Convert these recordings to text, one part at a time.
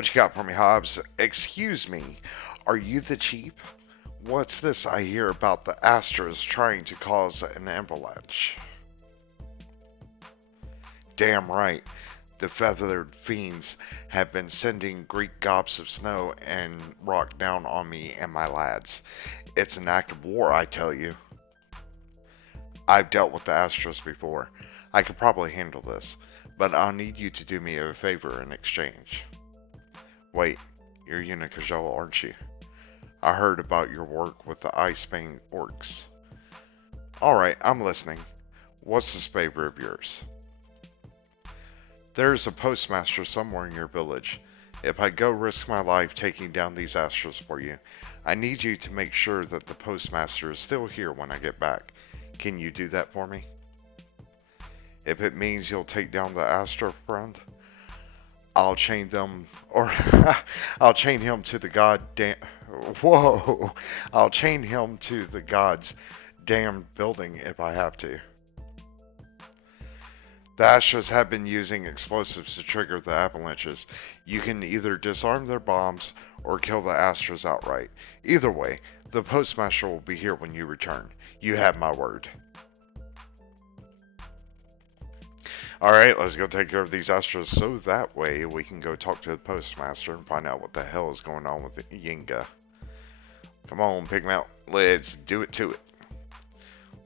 What you got for me, Hobbs? Excuse me, are you the Chief? What's this I hear about the Astros trying to cause an avalanche? Damn right. The feathered fiends have been sending great gobs of snow and rock down on me and my lads. It's an act of war, I tell you. I've dealt with the Astros before. I could probably handle this, but I'll need you to do me a favor in exchange. Wait, you're Unikajal, aren't you? I heard about your work with the Ice-Bane orcs. Alright, I'm listening. What's this favor of yours? There's a postmaster somewhere in your village. If I go risk my life taking down these Astros for you, I need you to make sure that the postmaster is still here when I get back. Can you do that for me? If it means you'll take down the Astro friend, I'll chain them, or I'll chain him to the goddamn, whoa, I'll chain him to the god's damned building if I have to. The Astros have been using explosives to trigger the avalanches. You can either disarm their bombs or kill the Astros outright. Either way, the postmaster will be here when you return. You have my word. Alright, let's go take care of these Astros so that way we can go talk to the postmaster and find out what the hell is going on with Yinga. Come on, Pigmount. Let's do it to it.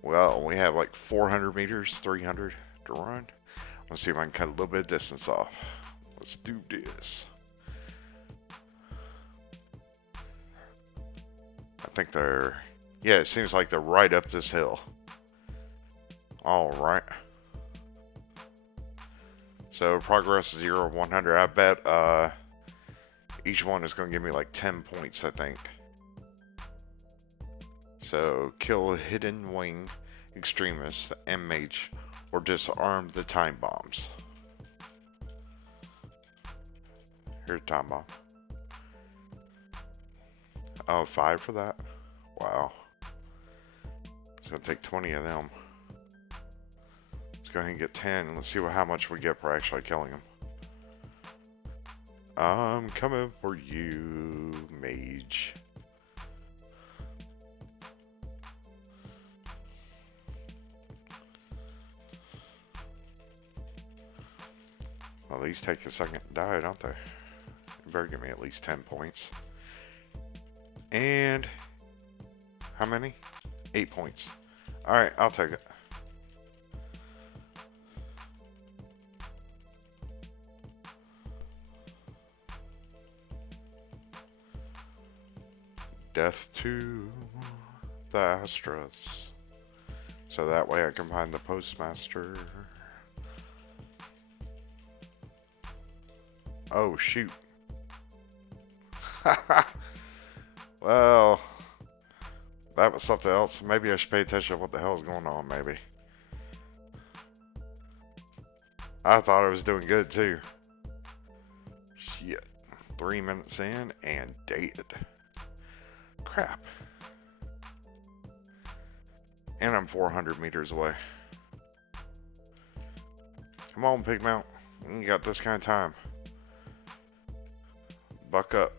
Well, we have like 400 meters, 300 to run. Let's see if I can cut a little bit of distance off. Let's do this. I think they're... yeah, it seems like they're right up this hill. Alright. So, progress 0 of 100. I bet each one is going to give me like 10 points, I think. So, kill Hidden Wing, Extremist, and Mage, or disarm the time bombs. Here's a time bomb. Oh, 5 for that? Wow. It's going to take 20 of them. Let's go ahead and get 10 and let's see how much we get for actually killing them. I'm coming for you, Mage. Well, these take a second to die, don't they? You better give me at least 10 points. And how many? 8 points. Alright, I'll take it. Death to the Astros. So that way I can find the postmaster. Oh, shoot. Well, that was something else. Maybe I should pay attention to what the hell is going on, maybe. I thought I was doing good, too. Shit. 3 minutes in and dead. Crap. And I'm 400 meters away. Come on, Pigmount. You got this kind of time. Buck up.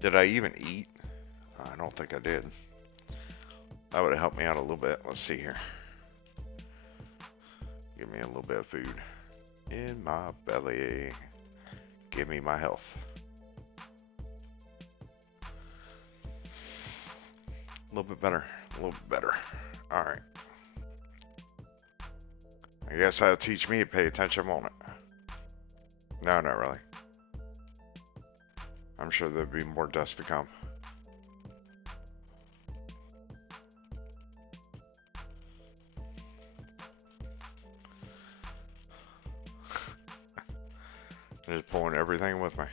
Did I even eat? I don't think I did. That would have helped me out a little bit. Let's see here. Give me a little bit of food in my belly. Give me my health. A little bit better. A little bit better. Alright. I guess that'll teach me to pay attention, won't it? No, not really. I'm sure there'll be more dust to come. Just pulling everything with me.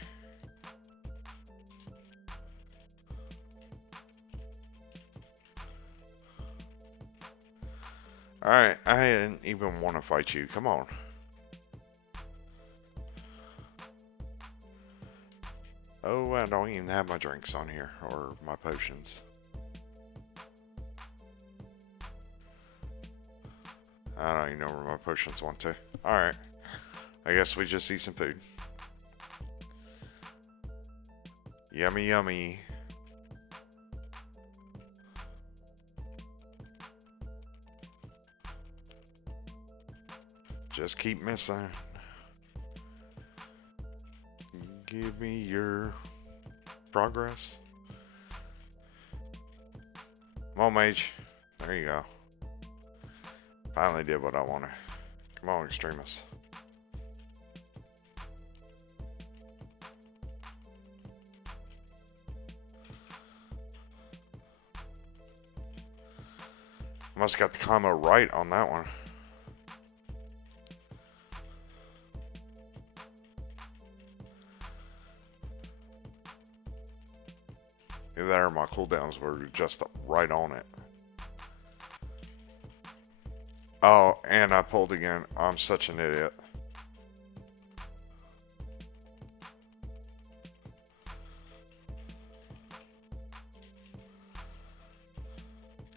Alright, I didn't even want to fight you. Come on. Oh, I don't even have my drinks on here, or my potions. I don't even know where my potions went to. Alright. I guess we just eat some food. Yummy, yummy. Just keep missing. Give me your progress. Come on, mage. There you go. Finally did what I wanted. Come on, extremists. Must got the combo right on that one. Either that or my cooldowns were just right on it. Oh, and I pulled again. I'm such an idiot.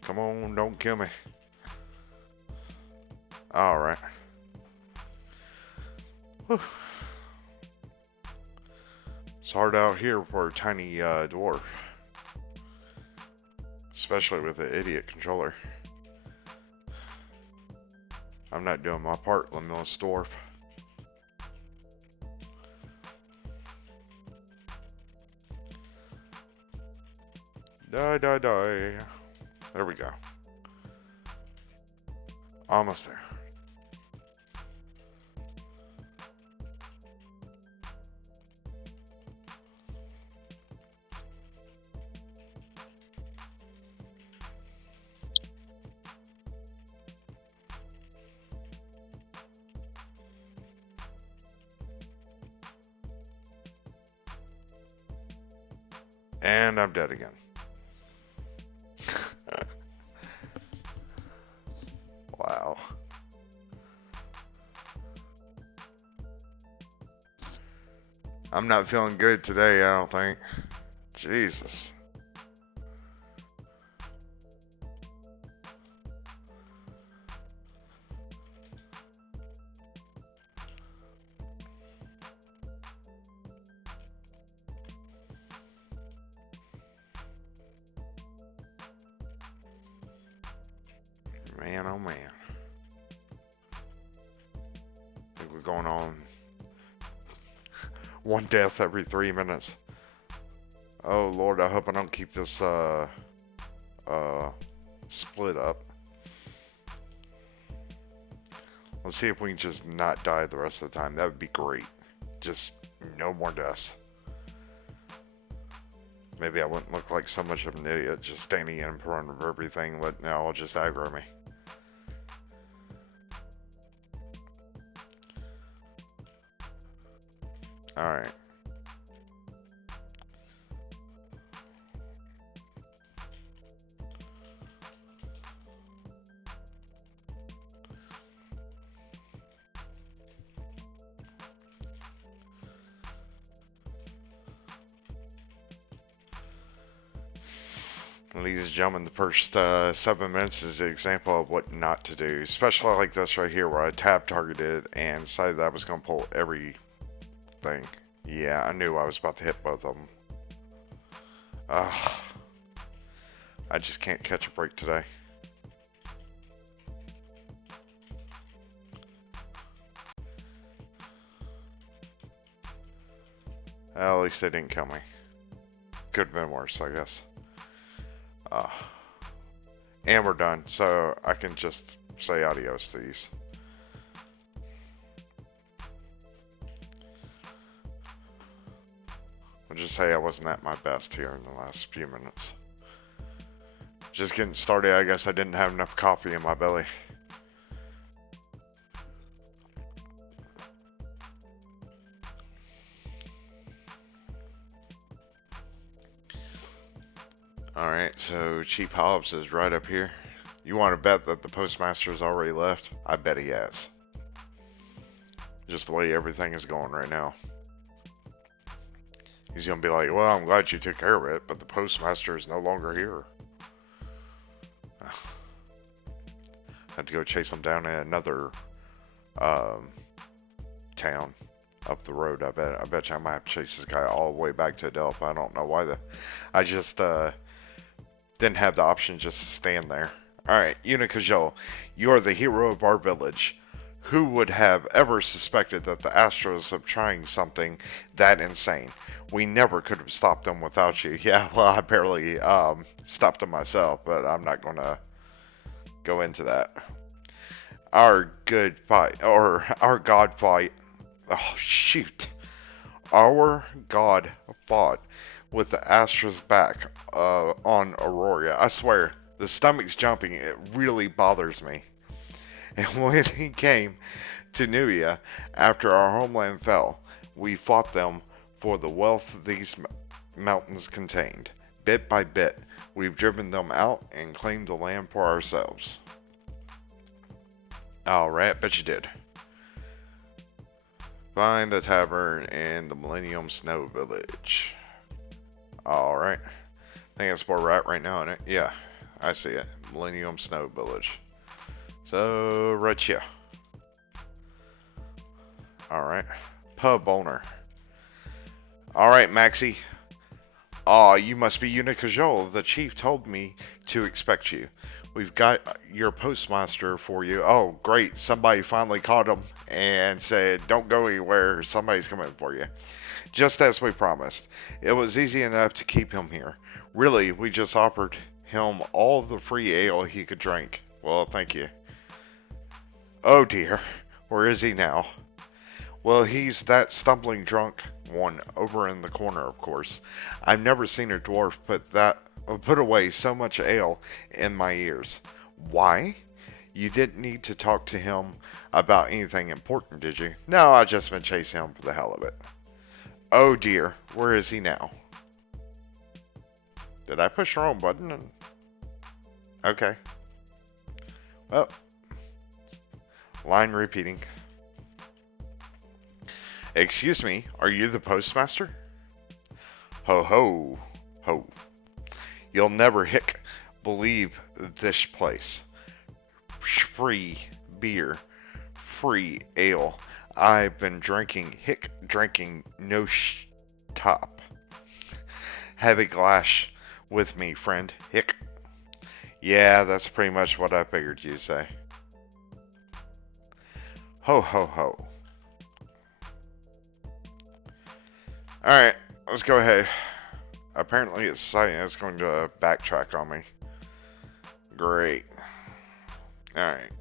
Come on, don't kill me. Alright. It's hard out here for a tiny dwarf. Especially with an idiot controller. I'm not doing my part, Limitless Dwarf. Die, die, die. There we go. Almost there. And I'm dead again. Wow. I'm not feeling good today, I don't think. Jesus. Man, oh man. I think we're going on one death every 3 minutes. Oh Lord, I hope I don't keep this split up. Let's see if we can just not die the rest of the time. That would be great. Just no more deaths. Maybe I wouldn't look like so much of an idiot just standing in front of everything, but no, it'll just aggro me. Alright. Ladies and gentlemen, the first 7 minutes is an example of what not to do, especially like this right here where I tab targeted and decided that I was going to pull everything. Yeah, I knew I was about to hit both of them. I just can't catch a break today. Well, at least they didn't kill me. Could have been worse, I guess. And we're done, so I can just say adios to these. I'll just say I wasn't at my best here in the last few minutes. Just getting started, I guess I didn't have enough coffee in my belly. Alright, so Cheap Hobbs is right up here. You want to bet that the postmaster's already left? I bet he has. Just the way everything is going right now. He's going to be like, well, I'm glad you took care of it, but the postmaster is no longer here. Had to go chase him down in another town up the road. I bet you I might have to chase this guy all the way back to Adelphi. I don't know why I just didn't have the option just to stand there. Alright, Unikajol, you are the hero of our village. Who would have ever suspected that the Astros of trying something that insane? We never could have stopped them without you. Yeah, well, I barely stopped them myself, but I'm not going to go into that. Our good fight, or our god fight. Oh, shoot. Our god fought with the Astra's back on Aurora. I swear, the stomach's jumping. It really bothers me. And when he came to Nuia after our homeland fell, we fought them for the wealth these mountains contained. Bit by bit, we've driven them out and claimed the land for ourselves. Alright, bet you did. Find the tavern in the Millennium Snow Village. Alright. I think that's where we're at right now, isn't it? Yeah, I see it. Millennium Snow Village. So, right here. Alright. Pub owner. Alright, Maxie. Aw, you must be Unikajol. The chief told me to expect you. We've got your postmaster for you. Oh, great. Somebody finally caught him and said, don't go anywhere. Somebody's coming for you. Just as we promised. It was easy enough to keep him here. Really, we just offered him all the free ale he could drink. Well, thank you. Oh dear, where is he now? Well, he's that stumbling drunk one over in the corner, of course. I've never seen a dwarf put away so much ale in my ears. Why? You didn't need to talk to him about anything important, did you? No, I've just been chasing him for the hell of it. Oh dear, where is he now? Did I push the wrong button? Okay. Well, line repeating. Excuse me, are you the postmaster? Ho ho ho. You'll never believe this place. Free beer, free ale. I've been drinking no stop. Have a glass with me, friend. Yeah, that's pretty much what I figured you'd say. Ho ho ho. Alright, let's go ahead. Apparently it's deciding it's going to backtrack on me. Great. Alright.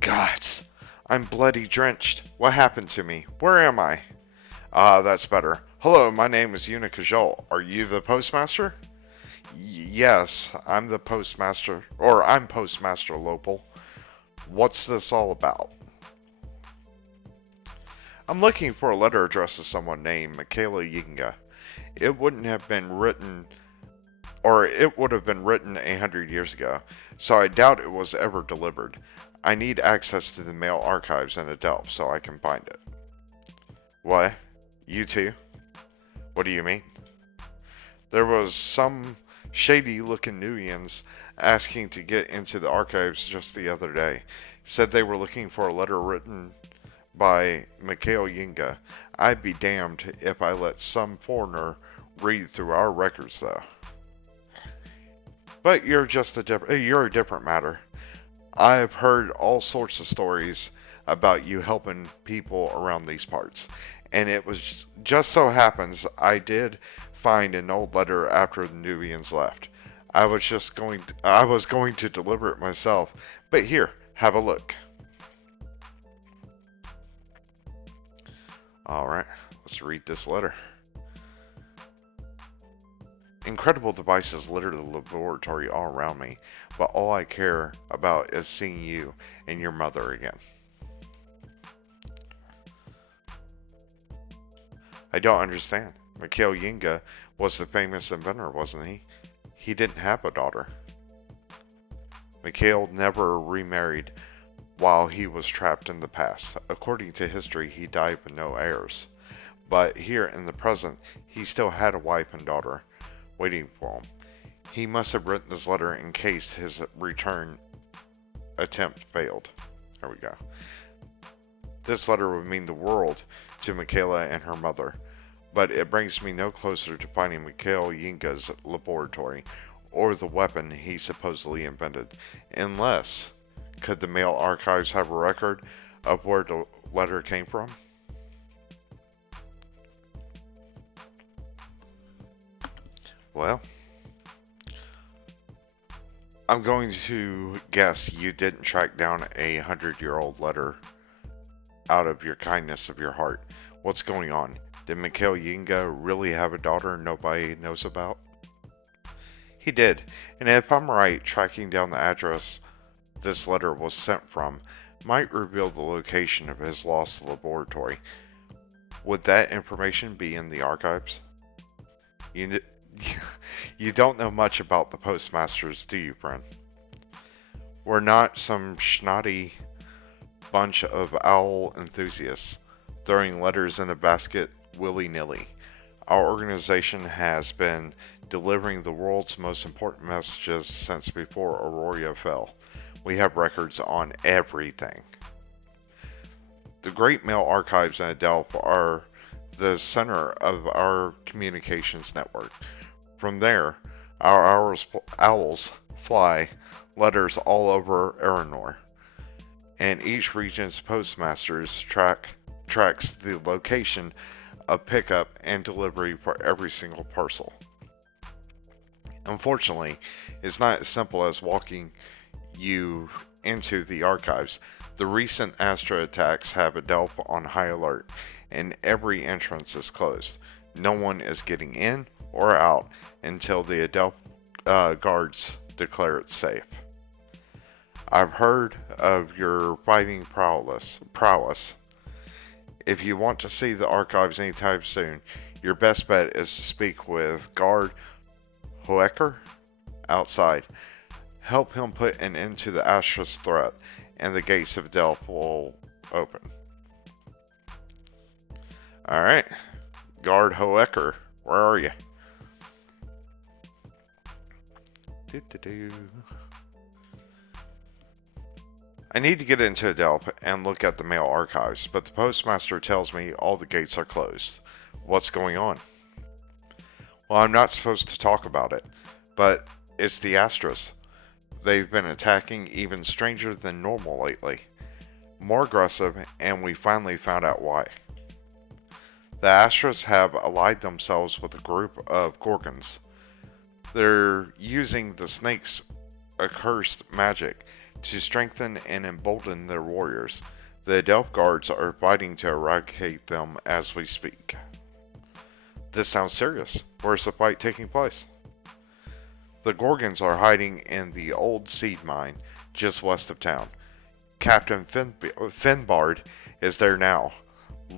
Gods, I'm bloody drenched. What happened to me? Where am I? Ah, that's better. Hello, my name is Unikajol. Are you the postmaster? Yes, I'm the postmaster, or I'm Postmaster Lopal. What's this all about? I'm looking for a letter addressed to someone named Michaela Yinga. It wouldn't have been written, or it would have been written 100 years ago, so I doubt it was ever delivered. I need access to the mail archives in Adelph so I can find it. What? You too? What do you mean? There was some shady-looking Nuians asking to get into the archives just the other day. Said they were looking for a letter written by Mikhail Yinga. I'd be damned if I let some foreigner read through our records, though. But you're a different matter. I've heard all sorts of stories about you helping people around these parts, and it was just so happens I did find an old letter after the Nubians left. I was going to deliver it myself, but here, have a look. Alright, let's read this letter. Incredible devices litter the laboratory all around me, but all I care about is seeing you and your mother again. I don't understand. Mikhail Yinga was the famous inventor, wasn't he? He didn't have a daughter. Mikhail never remarried while he was trapped in the past. According to history, he died with no heirs. But here in the present, he still had a wife and daughter waiting for him. He must have written this letter in case his return attempt failed. There we go. This letter would mean the world to Michaela and her mother, but it brings me no closer to finding Mikhail Yinka's laboratory or the weapon he supposedly invented, unless, could the mail archives have a record of where the letter came from? Well, I'm going to guess you didn't track down a 100-year-old letter out of your kindness of your heart. What's going on? Did Mikhail Yinga really have a daughter nobody knows about? He did, and if I'm right, tracking down the address this letter was sent from might reveal the location of his lost laboratory. Would that information be in the archives? You, you don't know much about the postmasters, do you, friend? We're not some snotty bunch of owl enthusiasts throwing letters in a basket willy-nilly. Our organization has been delivering the world's most important messages since before Aurora fell. We have records on everything. The Great Mail Archives in Adelph are the center of our communications network. From there, our owls fly letters all over Aranor, and each region's postmasters tracks the location of pickup and delivery for every single parcel. Unfortunately, it's not as simple as walking you into the archives. The recent Astra attacks have Adelph on high alert, and every entrance is closed. No one is getting in or out until the Adelph guards declare it safe. I've heard of your fighting prowess. If you want to see the archives anytime soon, your best bet is to speak with Guard Hoeker outside. Help him put an end to the Astra's threat, and the gates of Adelph will open. Alright, Guard Hoeker, where are you? I need to get into Adelph and look at the mail archives, but the postmaster tells me all the gates are closed. What's going on? Well, I'm not supposed to talk about it, but it's the Astras. They've been attacking even stranger than normal lately. More aggressive, and we finally found out why. The Astras have allied themselves with a group of Gorgons. They're using the snake's accursed magic to strengthen and embolden their warriors. The Adelph guards are fighting to eradicate them as we speak. This sounds serious. Where's the fight taking place? The Gorgons are hiding in the old seed mine just west of town. Captain Finbard is there now,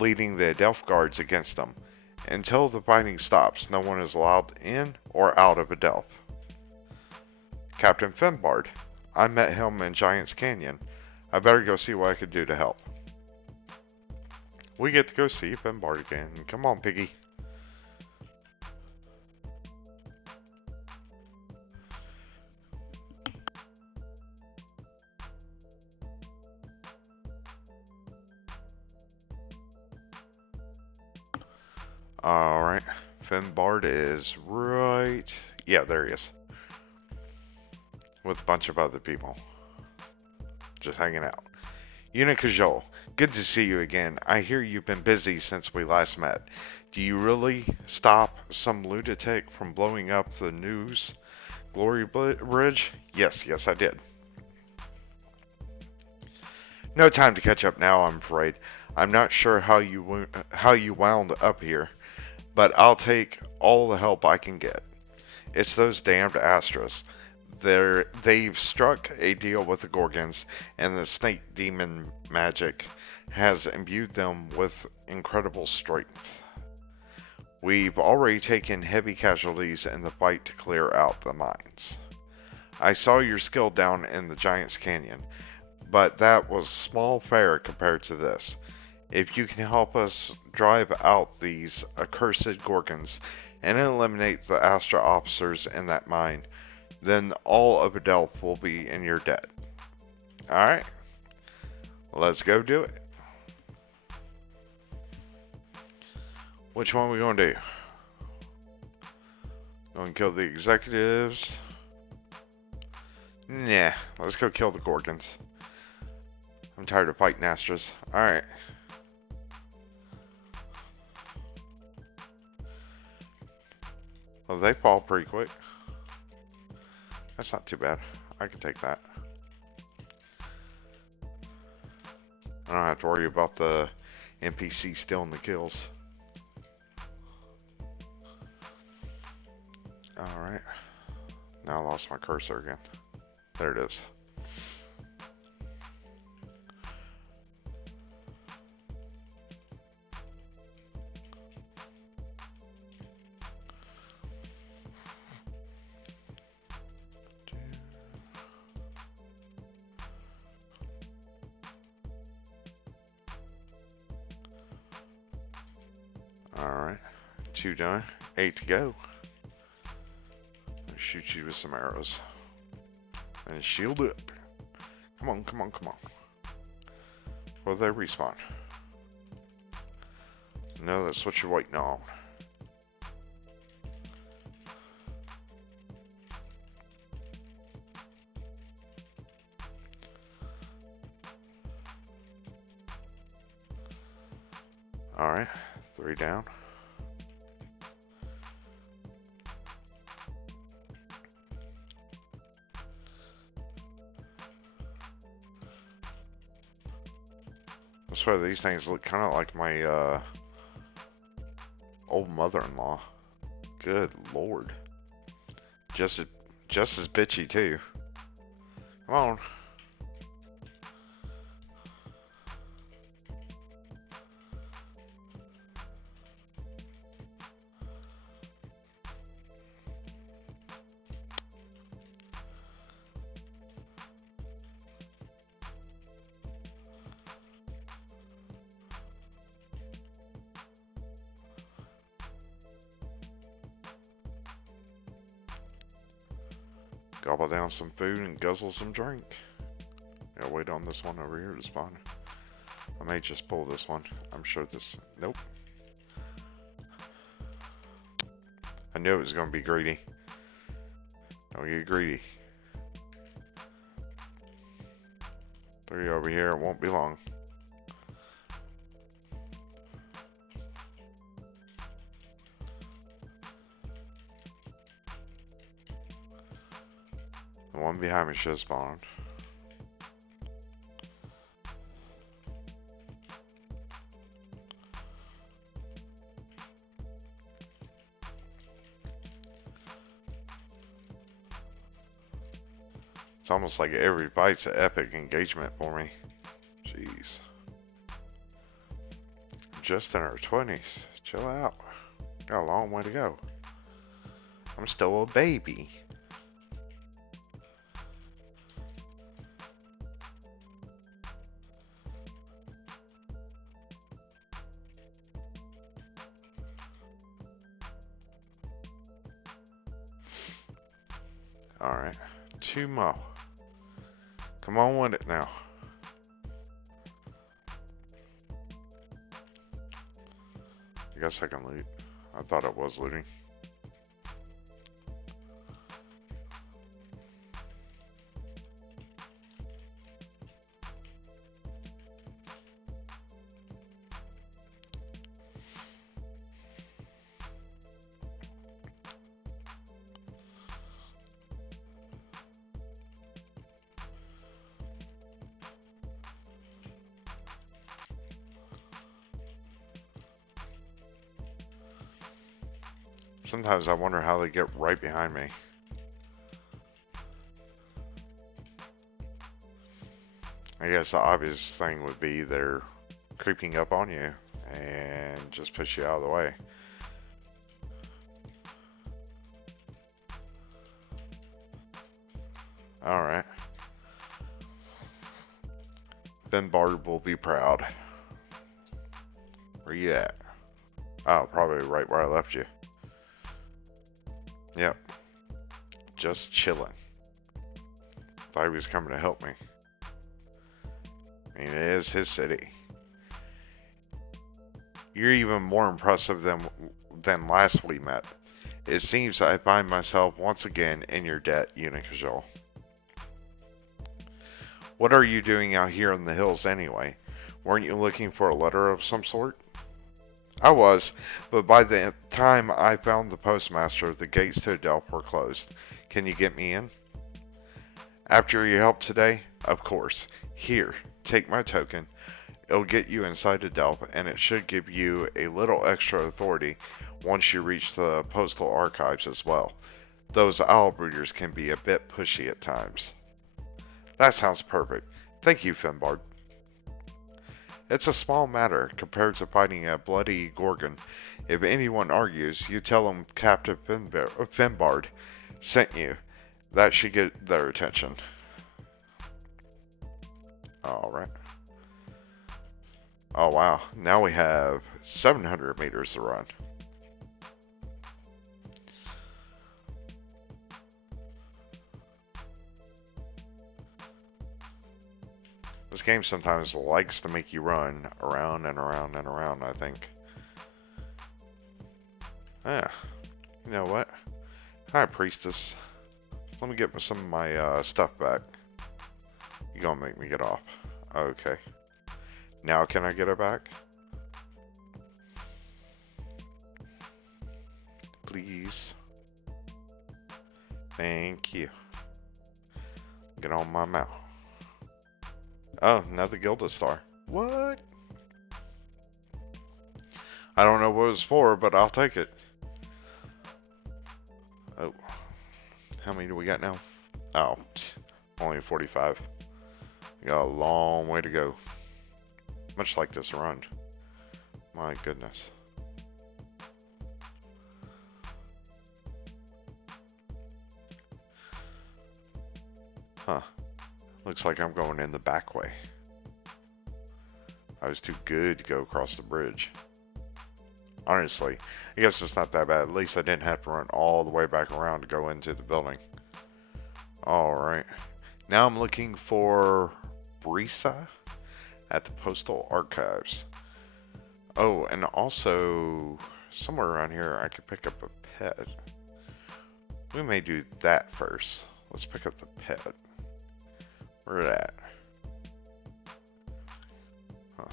leading the Adelph guards against them. Until the fighting stops, no one is allowed in or out of Adelph. Captain Finbard. I met him in Giant's Canyon. I better go see what I could do to help. We get to go see Finbard again. Come on, Piggy. Alright. Finbard is right... Yeah, there he is. With a bunch of other people. Just hanging out. Una Kajol, good to see you again. I hear you've been busy since we last met. Do you really stop some lunatic from blowing up the news glory bridge? Yes, I did. No time to catch up now, I'm afraid. I'm not sure how you wound up here, but I'll take all the help I can get. It's those damned Astras. They've struck a deal with the Gorgons, and the snake demon magic has imbued them with incredible strength. We've already taken heavy casualties in the fight to clear out the mines. I saw your skill down in the Giant's Canyon, but that was small fare compared to this. If you can help us drive out these accursed Gorgons and eliminate the Astra officers in that mine, then all of Adelph will be in your debt. Alright, let's go do it. Which one are we going to do? Going to kill the executives? Nah, let's go kill the Gorgons. I'm tired of fighting Astras. Alright. Well, they fall pretty quick. That's not too bad. I can take that. I don't have to worry about the NPC stealing the kills. Alright. Now I lost my cursor again. There it is. Alright. 2 done. 8 to go. I'll shoot you with some arrows. And shield up. Come on, come on, come on. Will they respawn? No, that's what you're waiting on. Alright, 3 down. I swear these things look kind of like my old mother-in-law. Good lord. Just as bitchy too. Come on. Gobble down some food and guzzle some drink. Gotta wait on this one over here to spawn. I may just pull this one. I'm sure this... Nope. I knew it was gonna be greedy. Don't get greedy. 3 over here, it won't be long. The one behind me should have spawned. It's almost like every fight's an epic engagement for me. Jeez. Just in our 20s. Chill out. Got a long way to go. I'm still a baby. Alright. 2 more. Come on with it now. I guess I can loot. I thought it was looting. Sometimes I wonder how they get right behind me. I guess the obvious thing would be they're creeping up on you and just push you out of the way. Alright. Ben Bard will be proud. Where you at? Oh, probably right where I left you. Yep, just chilling. Thought he was coming to help me. I mean, it is his city. You're even more impressive than last we met. It seems I find myself once again in your debt, Unicajol. What are you doing out here in the hills anyway? Weren't you looking for a letter of some sort? I was, but by the time I found the postmaster, the gates to Delph were closed. Can you get me in? After your help today? Of course. Here, take my token. It'll get you inside of Delph, and it should give you a little extra authority once you reach the postal archives as well. Those owl breeders can be a bit pushy at times. That sounds perfect. Thank you, Finbard. It's a small matter compared to fighting a bloody Gorgon. If anyone argues, you tell them Captain Finbard sent you. That should get their attention. Alright. Oh wow, now we have 700 meters to run. This game sometimes likes to make you run around and around and around, I think. Ah, you know what? Hi, Priestess. Let me get some of my stuff back. You gonna make me get off. Okay. Now can I get it back? Please. Thank you. Get on my mouth. Oh, another Gilda star. What? I don't know what it was for, but I'll take it. Oh. How many do we got now? Oh, only 45. We got a long way to go. Much like this run. My goodness. Huh. Looks like I'm going in the back way. I was too good to go across the bridge. Honestly, I guess it's not that bad. At least I didn't have to run all the way back around to go into the building. Alright. Now I'm looking for Brisa at the Postal Archives. Oh, and also somewhere around here I could pick up a pet. We may do that first. Let's pick up the pet. Where's that? Huh.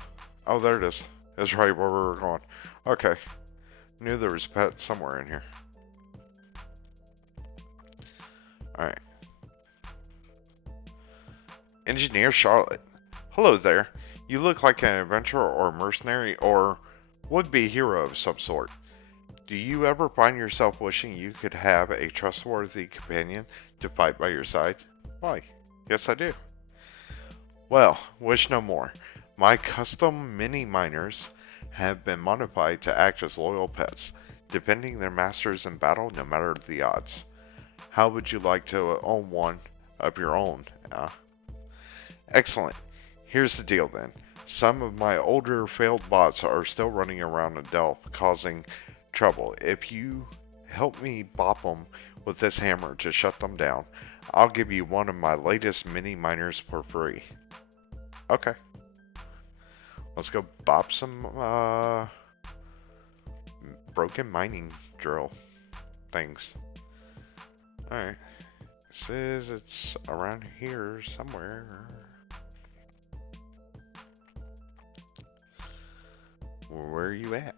Oh, there it is. That's right where we were going. Okay. Knew there was a pet somewhere in here. Alright. Engineer Charlotte. Hello there. You look like an adventurer or mercenary or would-be hero of some sort. Do you ever find yourself wishing you could have a trustworthy companion to fight by your side? Why? Yes, I do. Well, wish no more. My custom mini miners have been modified to act as loyal pets, defending their masters in battle no matter the odds. How would you like to own one of your own? Excellent. Here's the deal then. Some of my older failed bots are still running around in Delph causing trouble. If you help me bop them with this hammer to shut them down, I'll give you one of my latest mini miners for free. Okay. Let's go bop some broken mining drill things. Alright. It says it's around here somewhere. Where are you at?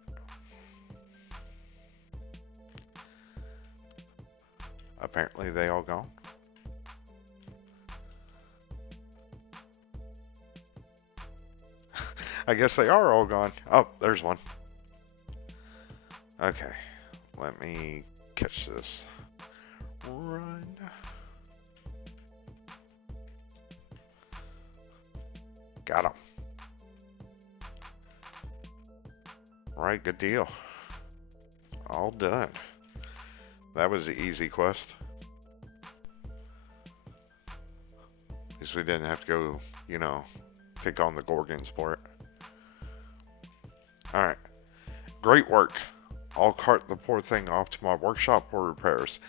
Apparently they all gone. I guess they are all gone. Oh, there's one. Okay, let me catch this. Run. Got him. Right, good deal. All done. That was the easy quest. At least we didn't have to go, you know, pick on the Gorgons for it. Alright. Great work. I'll cart the poor thing off to my workshop for repairs,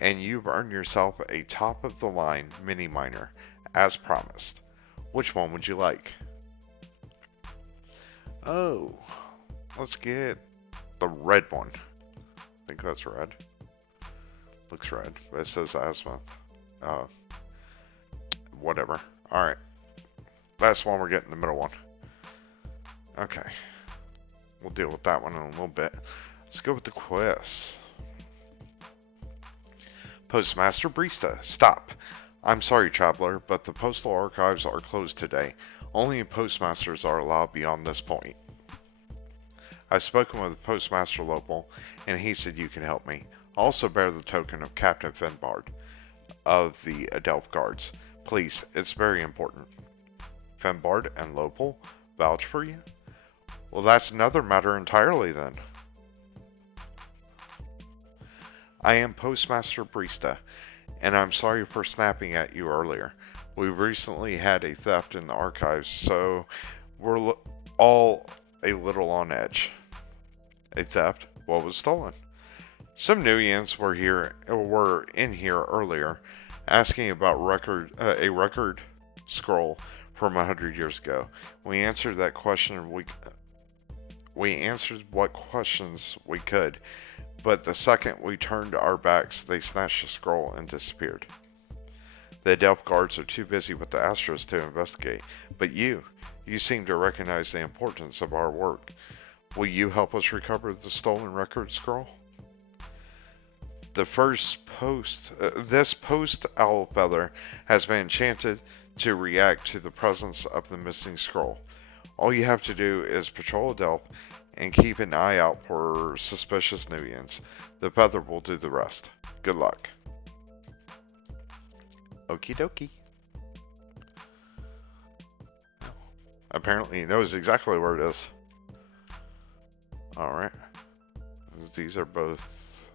and you've earned yourself a top-of-the-line mini-miner, as promised. Which one would you like? Oh, let's get the red one. I think that's red. Looks red, but it says azimuth. Whatever. Alright. That's one we're getting, the middle one. Okay. We'll deal with that one in a little bit. Let's go with the quest. Postmaster Brista, stop. I'm sorry, traveler, but the postal archives are closed today. Only postmasters are allowed beyond this point. I've spoken with Postmaster Lopal, and he said you can help me. Also bear the token of Captain Finbard of the Adelph Guards. Please, it's very important. Finbard and Lopal vouch for you? Well, that's another matter entirely then. I am Postmaster Brista, and I'm sorry for snapping at you earlier. We recently had a theft in the archives, so we're all a little on edge. A theft? What was stolen? Some Nuians were in here earlier, asking about a record scroll from 100 years ago. We answered that question. We answered what questions we could, but the second we turned our backs, they snatched the scroll and disappeared. The Adelph Guards are too busy with the Astros to investigate, but you seem to recognize the importance of our work. Will you help us recover the stolen record scroll? This post owl feather has been enchanted to react to the presence of the missing scroll. All you have to do is patrol Adelph and keep an eye out for suspicious Nuians. The feather will do the rest. Good luck. Okie dokie. Apparently he knows exactly where it is. Alright. These are both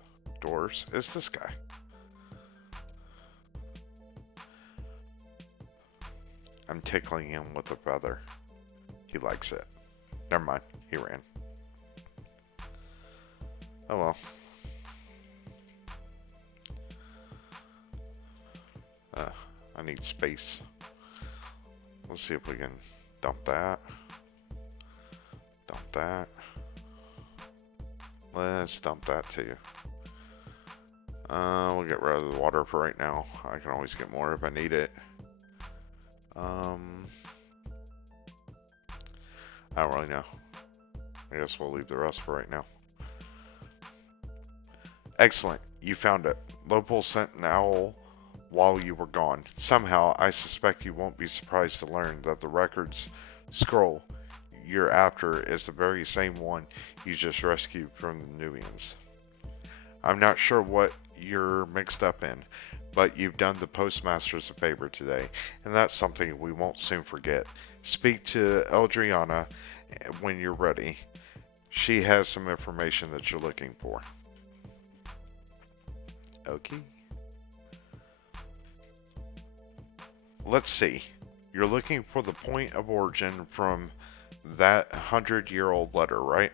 doors. It's this guy. I'm tickling him with a feather. He likes it. Never mind. He ran. Oh well. I need space. Let's see if we can dump that. Dump that. Let's dump that too. We'll get rid of the water for right now. I can always get more if I need it. I don't really know. I guess we'll leave the rest for right now. Excellent. You found it. Lopal sent an owl while you were gone. Somehow, I suspect you won't be surprised to learn that the records scroll you're after is the very same one you just rescued from the Nuians. I'm not sure what you're mixed up in, but you've done the postmasters a favor today, and that's something we won't soon forget. Speak to Eldriana when you're ready. She has some information that you're looking for. Okay. Let's see. You're looking for the point of origin from that 100-year-old letter, right?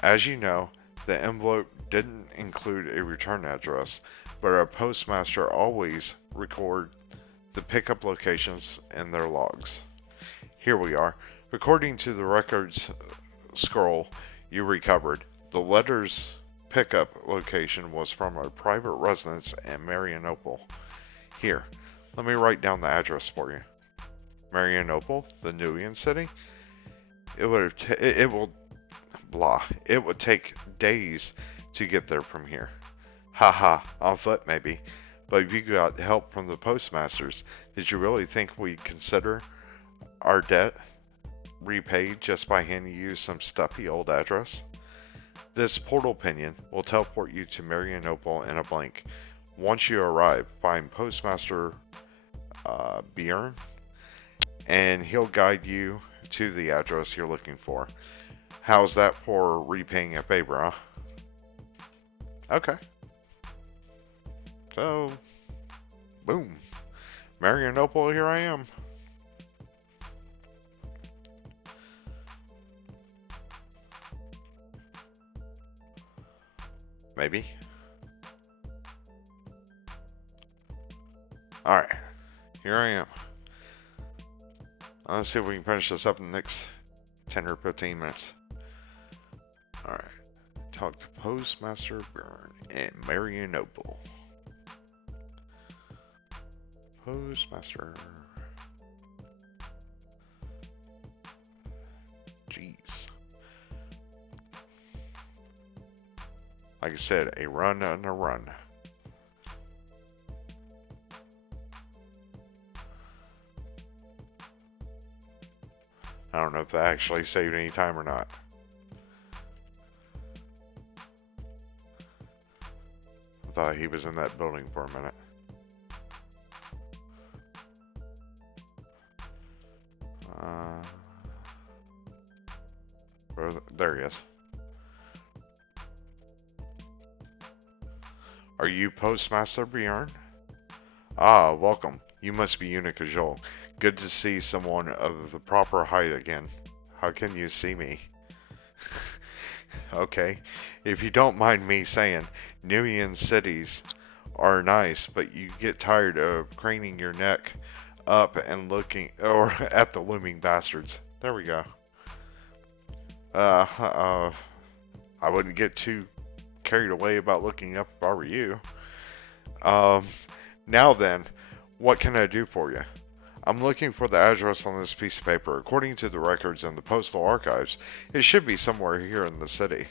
As you know, the envelope didn't include a return address, but our postmaster always record the pickup locations in their logs. Here we are. According to the records scroll you recovered, the letter's pickup location was from a private residence in Marianople. Here, let me write down the address for you. Marianople, the Nuian city. It would take days to get there from here. Haha, on foot maybe. But if you got help from the postmasters, did you really think we'd consider our debt repaid just by handing you some stuffy old address? This portal pinion will teleport you to Marianople in a blink. Once you arrive, find Postmaster Bjorn, and he'll guide you to the address you're looking for. How's that for repaying a favor, huh? Okay. So, boom. Marianople, here I am. Maybe. Alright. Here I am. Let's see if we can finish this up in the next 10 or 15 minutes. Alright. Talk to Postmaster Byrne in Marianople. Postmaster. Jeez. Like I said, a run and a run. I don't know if that actually saved any time or not. I thought he was in that building for a minute. There he is. Are you Postmaster Bjorn? Ah, welcome. You must be Unica Joel. Good to see someone of the proper height again. How can you see me? Okay. If you don't mind me saying, Newian cities are nice, but you get tired of craning your neck up and looking at the looming bastards. There we go. I wouldn't get too carried away about looking up if I were you. Now then, what can I do for you? I'm looking for the address on this piece of paper. According to the records in the postal archives, it should be somewhere here in the city.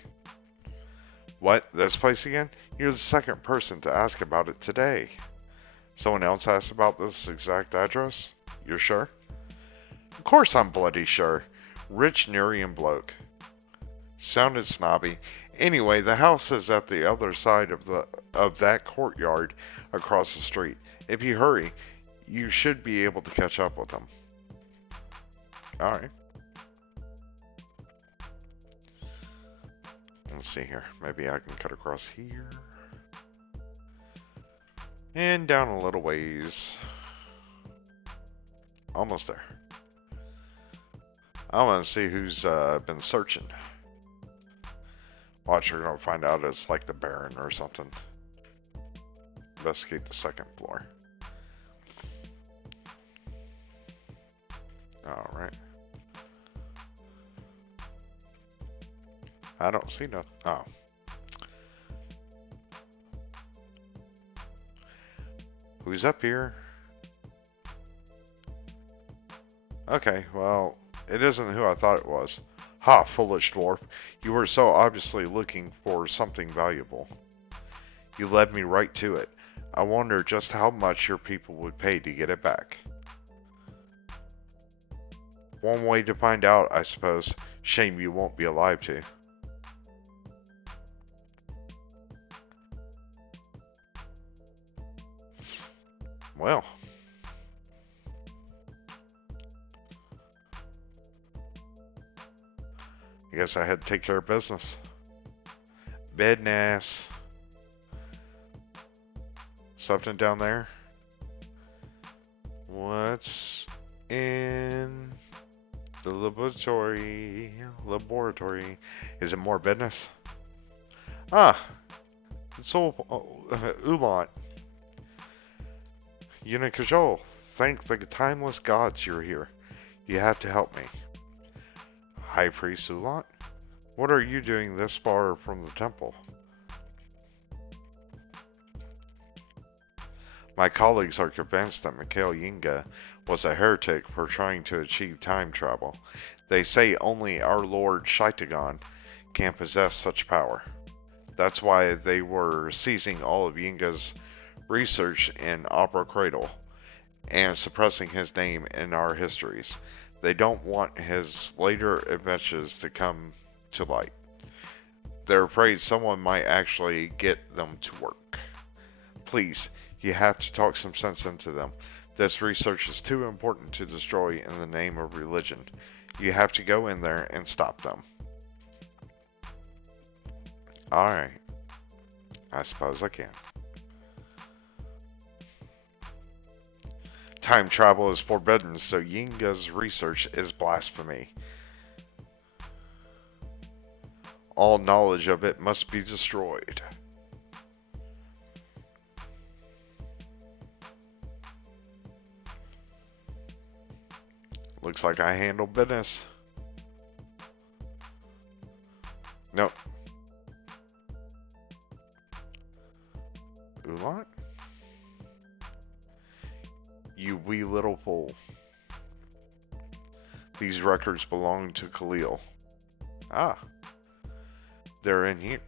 What? This place again? You're the second person to ask about it today. Someone else asked about this exact address? You're sure? Of course I'm bloody sure. Rich Nurian bloke. Sounded snobby. Anyway, the house is at the other side of that courtyard across the street. If you hurry, you should be able to catch up with them. Alright. Let's see here. Maybe I can cut across here. And down a little ways. Almost there. I want to see who's been searching. Watch, we're going to find out it's like the Baron or something. Investigate the second floor. Alright. I don't see nothing. Oh. Who's up here? Okay, well, it isn't who I thought it was. Ha, foolish dwarf. You were so obviously looking for something valuable. You led me right to it. I wonder just how much your people would pay to get it back. One way to find out, I suppose. Shame you won't be alive to. Well. I guess I had to take care of business. Bednass. Something down there? What's in the laboratory? Is it more business? Ah, it's Ulant. Unicajol, thank the timeless gods you're here. You have to help me. High Priest Ulant? What are you doing this far from the temple? My colleagues are convinced that Mikhail Yinga was a heretic for trying to achieve time travel. They say only our Lord Shaitagon can possess such power. That's why they were seizing all of Yinga's research in Opera Cradle and suppressing his name in our histories. They don't want his later adventures to come to light. They're afraid someone might actually get them to work. Please, you have to talk some sense into them. This research is too important to destroy in the name of religion. You have to go in there and stop them. Alright. I suppose I can. Time travel is forbidden, so Yinga's research is blasphemy. All knowledge of it must be destroyed. Looks like I handle business. Nope. Ulan? You wee little fool. These records belong to Khalil. Ah, they're in here.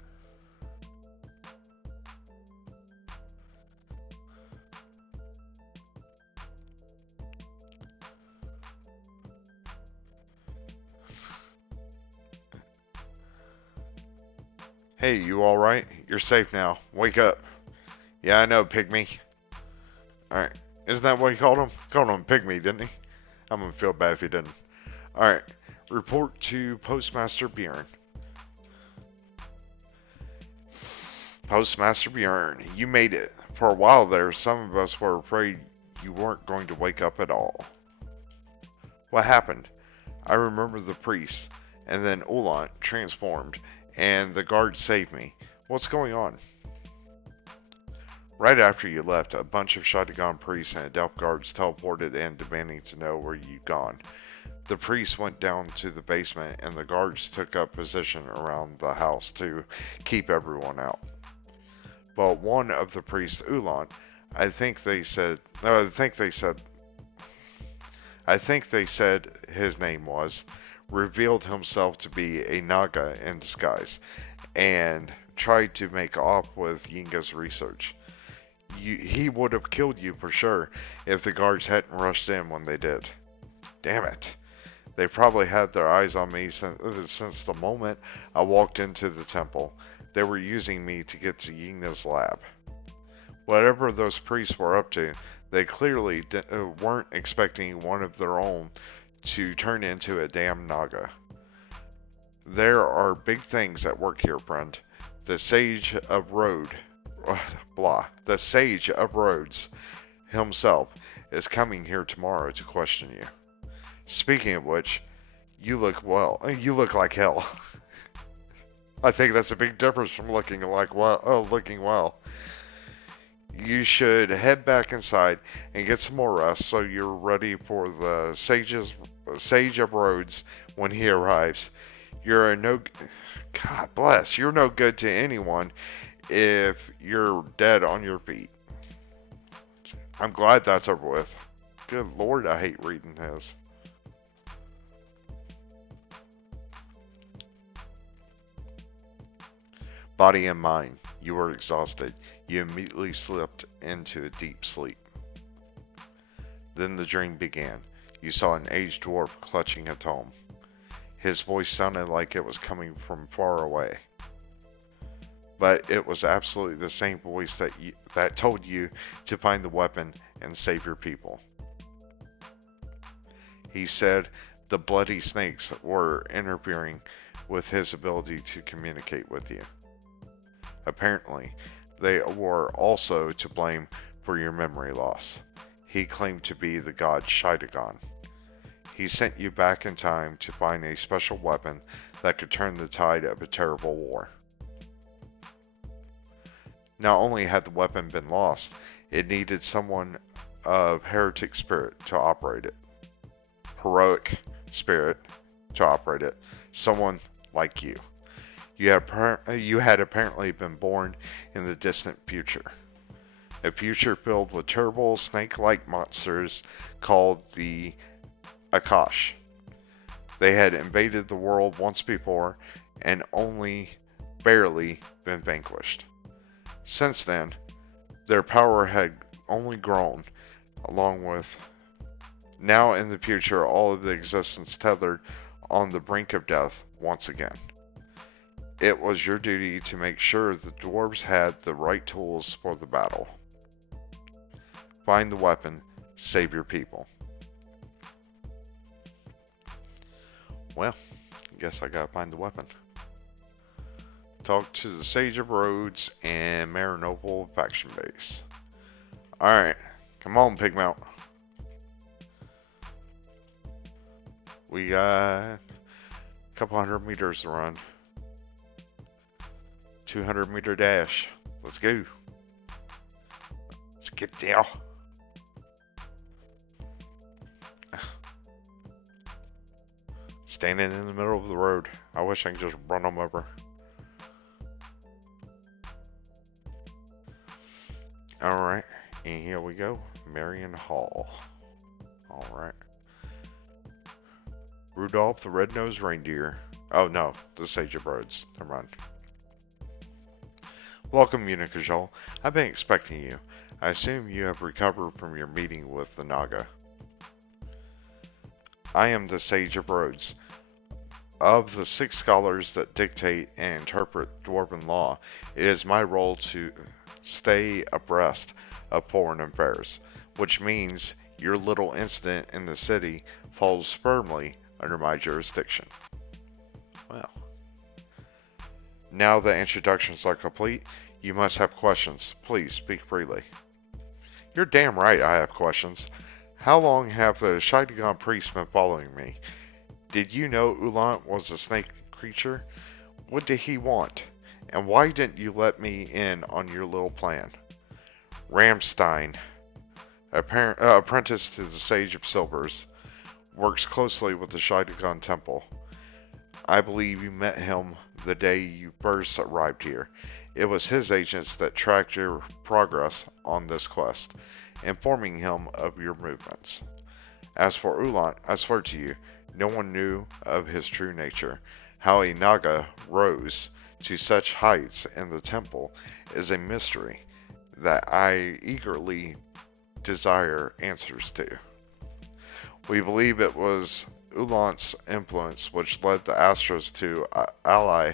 Hey, you alright? You're safe now. Wake up. Yeah, I know, pygmy. Alright. Isn't that what he called him? Called him pygmy, didn't he? I'm gonna feel bad if he didn't. Alright. Report to Postmaster Bjorn. Postmaster Bjorn, you made it. For a while there, some of us were afraid you weren't going to wake up at all. What happened? I remember the priest, and then Ulan transformed, and the guards saved me. What's going on? Right after you left, a bunch of Shotgun priests and Adept guards teleported in, demanding to know where you'd gone. The priests went down to the basement, and the guards took up position around the house to keep everyone out. But one of the priests, Ulan, I think they said his name was, revealed himself to be a Naga in disguise, and tried to make off with Yinga's research. He would have killed you for sure if the guards hadn't rushed in when they did. Damn it. They probably had their eyes on me since the moment I walked into the temple. They were using me to get to Yinga's lab. Whatever those priests were up to, they clearly weren't expecting one of their own to turn into a damn Naga. There are big things at work here, friend. The Sage of Rhodes himself is coming here tomorrow to question you. Speaking of which, you look like hell. I think that's a big difference from looking well. You should head back inside and get some more rest so you're ready for the Sage of Rhodes when he arrives. You're no good to anyone if you're dead on your feet. I'm glad that's over with. Good Lord, I hate reading his. Body and mind, you were exhausted. You immediately slipped into a deep sleep. Then the dream began. You saw an aged dwarf clutching a tome. His voice sounded like it was coming from far away. But it was absolutely the same voice that told you to find the weapon and save your people. He said the bloody snakes were interfering with his ability to communicate with you. Apparently, they were also to blame for your memory loss. He claimed to be the god Shaidagon. He sent you back in time to find a special weapon that could turn the tide of a terrible war. Not only had the weapon been lost, it needed someone of heroic spirit to operate it. Someone like you. You had apparently been born in the distant future. A future filled with terrible snake-like monsters called the Archeage. They had invaded the world once before and only barely been vanquished. Since then, their power had only grown, along with now in the future all of the existence tethered on the brink of death once again. It was your duty to make sure the dwarves had the right tools for the battle. Find the weapon, save your people. Well, I guess I gotta find the weapon. Talk to the Sage of Rhodes and Marinople faction base. Alright, come on, Pigmount. We got a couple 100 meters to run. 200-meter dash. Let's go. Let's get down. Standing in the middle of the road. I wish I could just run them over. Alright, and here we go. Marion Hall. Alright. Rudolph the Red-Nosed Reindeer. Oh no, the Sage of Rhodes. Never mind. Welcome, Unicajol. I've been expecting you. I assume you have recovered from your meeting with the Naga. I am the Sage of Rhodes. Of the 6 scholars that dictate and interpret Dwarven law, it is my role to stay abreast of foreign affairs, which means your little incident in the city falls firmly under my jurisdiction. Well, now that introductions are complete, you must have questions. Please speak freely. You're damn right I have questions. How long have the Shaidagon priests been following me? Did you know Ulant was a snake creature? What did he want? And why didn't you let me in on your little plan? Ramstein, apprentice to the Sage of Silvers, works closely with the Shaidagon Temple. I believe you met him the day you first arrived here. It was his agents that tracked your progress on this quest, informing him of your movements. As for Ulant, I swear to you, no one knew of his true nature. How a Naga rose to such heights in the temple is a mystery that I eagerly desire answers to. We believe it was Ulant's influence which led the Astros to ally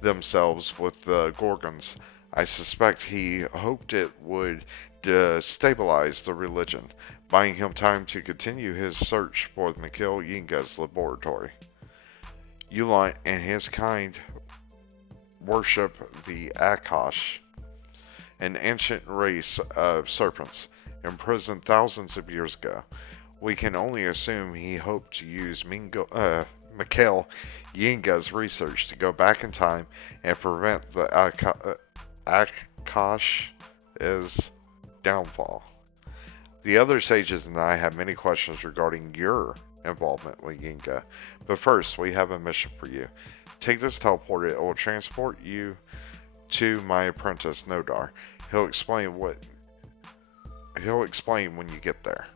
themselves with the Gorgons. I suspect he hoped it would destabilize the religion, buying him time to continue his search for Mikhail Yinga's laboratory. Ulant and his kind worship the Archeage, an ancient race of serpents, imprisoned thousands of years ago. We can only assume he hoped to use Mikhail Yinga's research to go back in time and prevent the Archeage's downfall. The other sages and I have many questions regarding your involvement with Yinga, but first we have a mission for you. Take this teleporter, it will transport you to my apprentice Nodar. He'll explain when you get there.